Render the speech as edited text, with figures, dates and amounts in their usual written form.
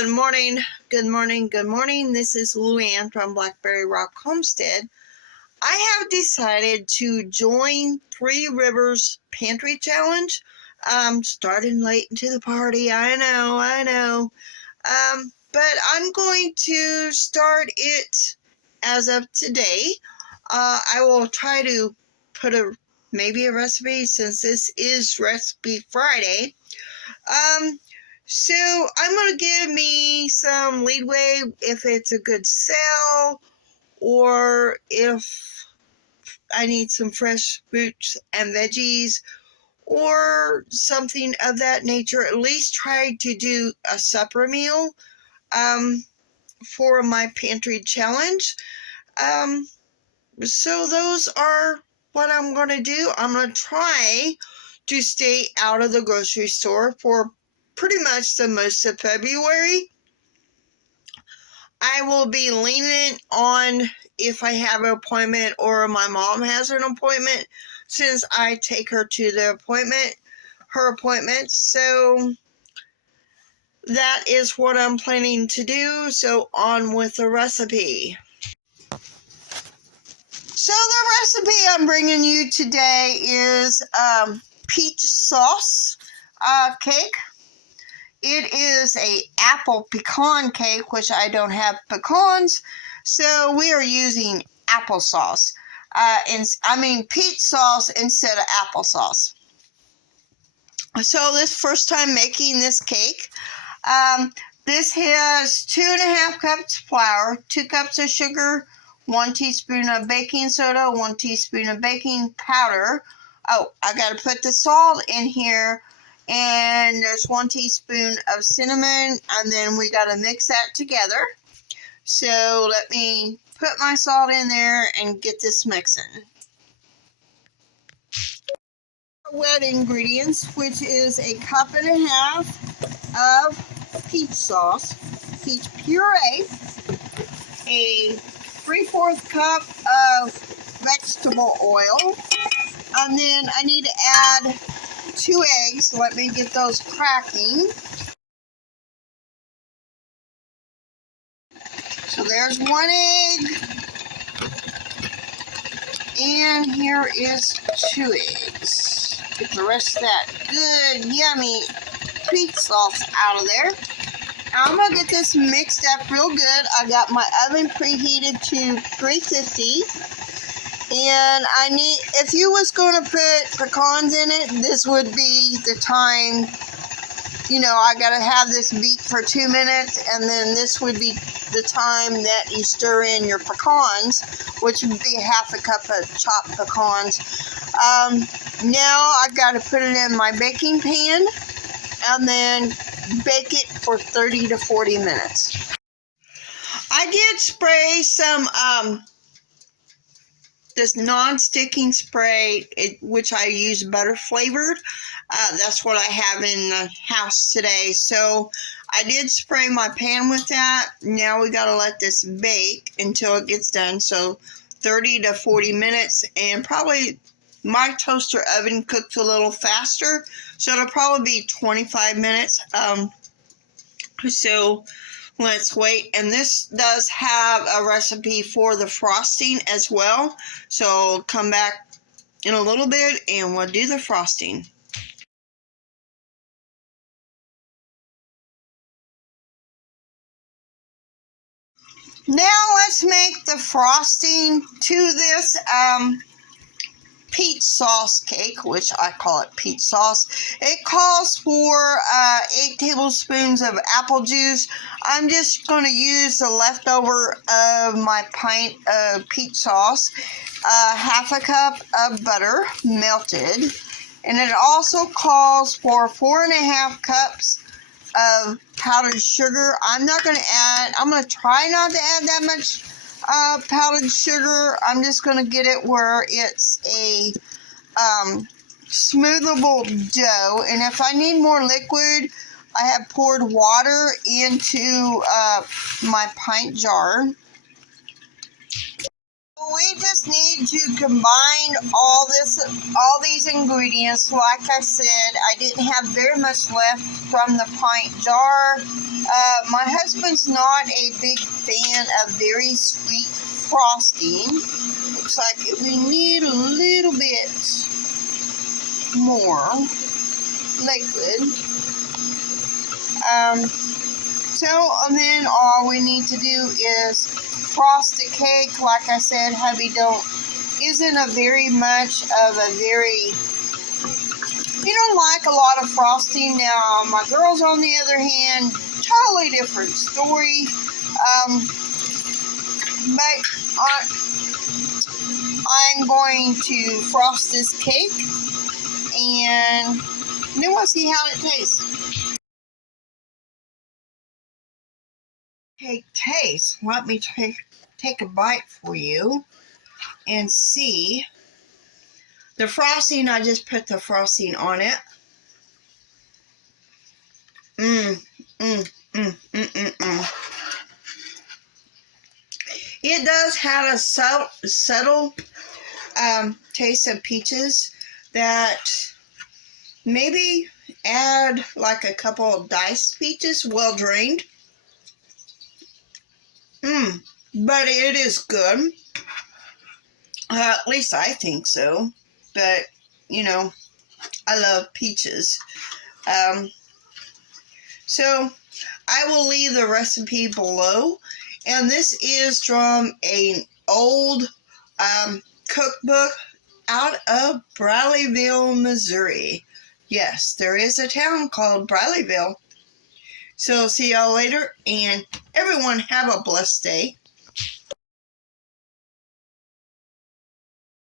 Good morning, good morning, good morning. This is Luann from Blackberryrock Homestead. I have decided to join Three Rivers Pantry Challenge. Starting late into the party, I know. But I'm going to start it as of today. I will try to put maybe a recipe since this is Recipe Friday. So I'm going to give me some leeway if it's a good sell or if I need some fresh fruits and veggies or something of that nature. At least try to do a supper meal for my pantry challenge. So those are what I'm going to do. I'm going to try to stay out of the grocery store for pretty much the most of February. I will be leaning on if I have an appointment or my mom has an appointment, since I take her to her appointment. So that is what I'm planning to do. So on with the recipe. So the recipe I'm bringing you today is peach sauce cake. It is a apple pecan cake, which I don't have pecans, so we are using applesauce. Peach sauce instead of applesauce. So this first time making this cake. This has 2.5 cups flour, 2 cups of sugar, 1 teaspoon of baking soda, 1 teaspoon of baking powder. Oh, I got to put the salt in here. And there's 1 teaspoon of cinnamon, and then we got to mix that together. So let me put my salt in there and get this mixing. Wet ingredients, which is 1.5 cups of peach sauce, peach puree, a 3/4 cup of vegetable oil, and then I need to add 2 eggs. Let me get those cracking. So there's 1 egg. And here is 2 eggs. Get the rest of that good, yummy peach sauce out of there. Now I'm going to get this mixed up real good. I got my oven preheated to 350. And if you was going to put pecans in it, this would be the time, I got to have this beat for 2 minutes, and then this would be the time that you stir in your pecans, which would be 1/2 cup of chopped pecans. Now I've got to put it in my baking pan, and then bake it for 30 to 40 minutes. I did spray some, this non-sticking spray, which I use butter flavored. That's what I have in the house today. So I did spray my pan with that. Now we got to let this bake until it gets done. So 30 to 40 minutes, and probably my toaster oven cooks a little faster. So it'll probably be 25 minutes. So let's wait. And this does have a recipe for the frosting as well. So come back in a little bit and we'll do the frosting. Now let's make the frosting to this peach sauce cake, which I call it peach sauce. It calls for 8 tablespoons of apple juice. I'm just going to use the leftover of my pint of peach sauce, 1/2 cup of butter melted, and it also calls for 4.5 cups of powdered sugar. I'm going to try not to add that much powdered sugar. I'm just going to get it where it's a smoothable dough. And if I need more liquid, I have poured water into my pint jar. We just need to combine all these ingredients. Like I said, I didn't have very much left from the pint jar My husband's not a big fan of very sweet frosting. Looks like we need a little bit more liquid. And then all we need to do is frost the cake. Like I said, hubby isn't a very much of a very, he don't like a lot of frosting. Now, my girls, on the other hand, totally different story. But I'm going to frost this cake, and then we'll see how it tastes. Cake tastes. Let me take a bite for you and see. The frosting, I just put the frosting on it. It does have a subtle taste of peaches that maybe add like a couple of diced peaches, well drained. But it is good. At least I think so. But, you know, I love peaches. So I will leave the recipe below. And this is from an old cookbook out of Bradleyville, Missouri. Yes, there is a town called Bradleyville. So see y'all later, and everyone have a blessed day.